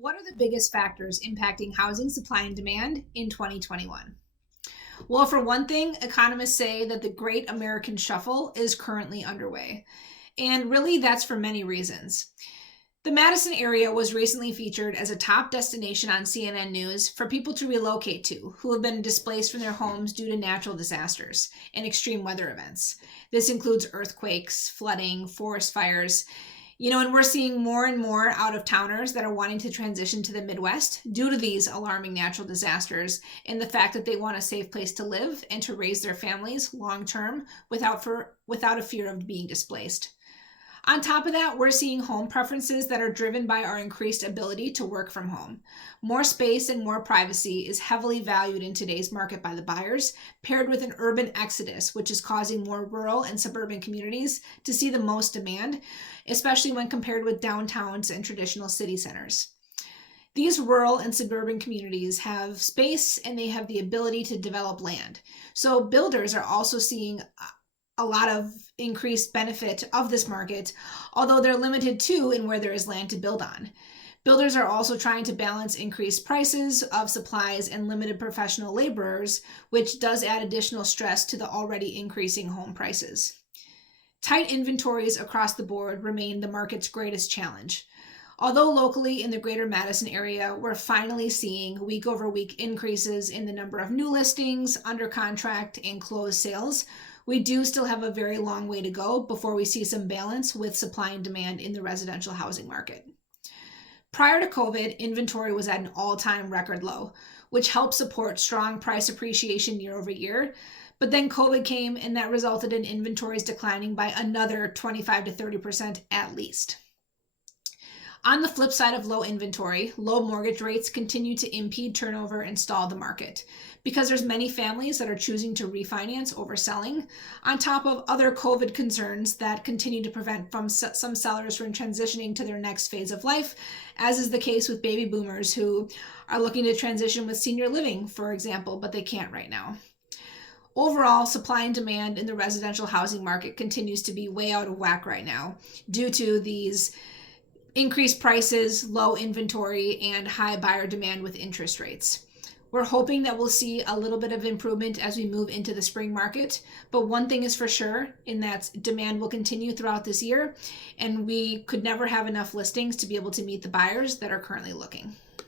What are the biggest factors impacting housing supply and demand in 2021? Well, for one thing, economists say that the Great American Shuffle is currently underway. And really, that's for many reasons. The Madison area was recently featured as a top destination on CNN News for people to relocate to who have been displaced from their homes due to natural disasters and extreme weather events. This includes earthquakes, flooding, forest fires, and we're seeing more and more out of towners that are wanting to transition to the Midwest due to these alarming natural disasters and the fact that they want a safe place to live and to raise their families long term without a fear of being displaced. On top of that, we're seeing home preferences that are driven by our increased ability to work from home. More space and more privacy is heavily valued in today's market by the buyers, paired with an urban exodus, which is causing more rural and suburban communities to see the most demand, especially when compared with downtowns and traditional city centers. These rural and suburban communities have space and they have the ability to develop land. So builders are also seeing a lot of increased benefit of this market, although they're limited too in where there is land to build on. Builders are also trying to balance increased prices of supplies and limited professional laborers, which does add additional stress to the already increasing home prices. Tight inventories across the board remain the market's greatest challenge. Although locally in the greater Madison area, we're finally seeing week over week increases in the number of new listings, under contract, and closed sales, we do still have a very long way to go before we see some balance with supply and demand in the residential housing market. Prior to COVID, inventory was at an all-time record low, which helped support strong price appreciation year over year. But then COVID came and that resulted in inventories declining by another 25 to 30% at least. On the flip side of low inventory, low mortgage rates continue to impede turnover and stall the market because there's many families that are choosing to refinance over selling, on top of other COVID concerns that continue to prevent some sellers from transitioning to their next phase of life, as is the case with baby boomers who are looking to transition with senior living, for example, but they can't right now. Overall, supply and demand in the residential housing market continues to be way out of whack right now due to these increased prices, low inventory, and high buyer demand with interest rates. We're hoping that we'll see a little bit of improvement as we move into the spring market, but one thing is for sure, in that demand will continue throughout this year, and we could never have enough listings to be able to meet the buyers that are currently looking.